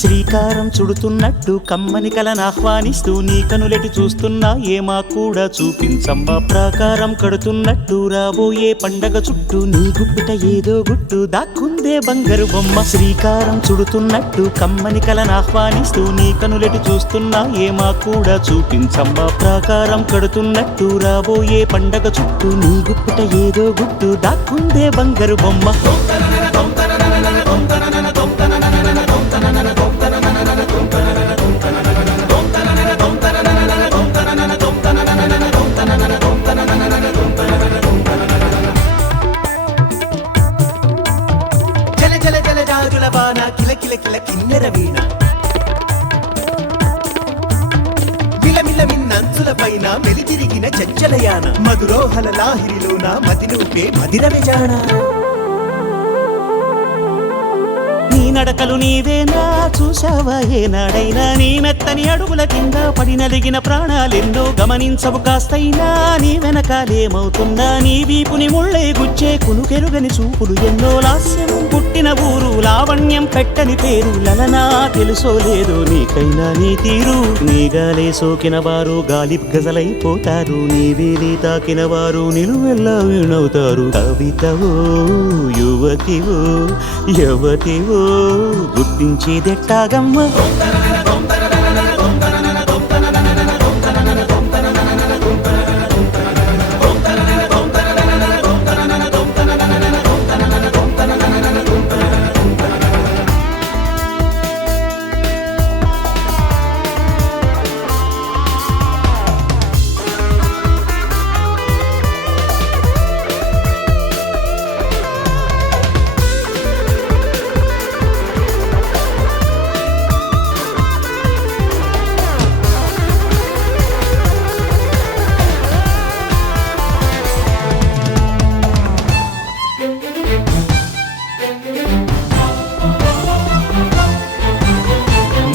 శ్రీకారం చుడుతున్నట్టు కమ్మని కలను ఆహ్వానిస్తూ నీ కనులెటి చూస్తున్నా ఏమా కూడా చూపించమ్మా. ప్రాకారం కడుతున్నట్టు రాబోయే పండగ చుట్టూ నీ గుప్పిట ఏదో గుట్టు దాక్కుందే బంగారు బొమ్మ. శ్రీకారం చుడుతున్నట్టు కమ్మని కలను ఆహ్వానిస్తూ నీ కనులెటి చూస్తున్నా ఏమా కూడా చూపించమ్మా. ప్రాకారం కడుతున్నట్టు రాబోయే పండగ చుట్టూ నీ గుప్పిట ఏదో గుట్టు దాక్కుందే బంగారు బొమ్మ. కిల కిల కిల కిన్నెర వీణ విలమిల మిన్నంచుల పైన మెలితిరిగిన చంచలయాన మధురోహల లాహిరిలోన మదినూపే మదిర విజాన. నీ నడకలు నీవేనా చూసావా ఏనాడైనా? నీ మెత్తని అడుగుల కింద పడి నలిగిన ప్రాణాలెన్నో గమనించవు కాస్తైనా. నీ వెనకాలేమవుతున్నా నీ వీపుని ముళ్ళే గుచ్చే కునుకెరుగని చూపులు ఎన్నో. లాస్యం పుట్టిన ఊరు లావణ్యం పెట్టని పేరు లలనా తెలుసో లేదో నీకైనా నీ తీరు. నీ గాలే సోకిన వారు గాలి గజలైపోతారు, నీ వేలి తాకిన వారు నిలువెల్లా వీణవుతారు. కవితవో యువతివో యవతివో గుర్తించేదెట్టాగమ్మ.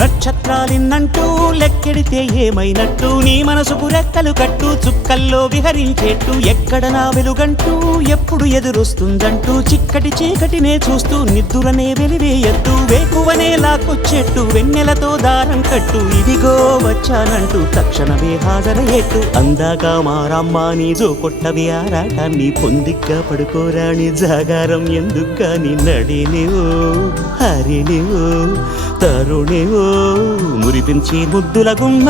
నక్షత్రాలిన్నంటూ లెక్కెడితే ఏమైనట్టు? నీ మనసుకు రెక్కలు కట్టు చుక్కల్లో విహరించేట్టు. ఎక్కడ నా వెలుగంటూ ఎప్పుడు ఎదురొస్తుందంటూ చిక్కటి చీకటినే చూస్తూ నిద్దురనే వెలివేయద్దు. వేకువనే లాక్కొచ్చేట్టు వెన్నెలతో దారం కట్టు. ఇదిగో వచ్చానంటూ తక్షణమే హాజరయ్యేట్టు. అందాక మారమ్మా నీ జోకొట్టవి ఆరాటాన్ని పొందిగ్గా పడుకోరాని జాగారం ఎందుకు నీ నడినివో హరినివో తరుణివో మురిపించి ముద్దుల గుమ్మ.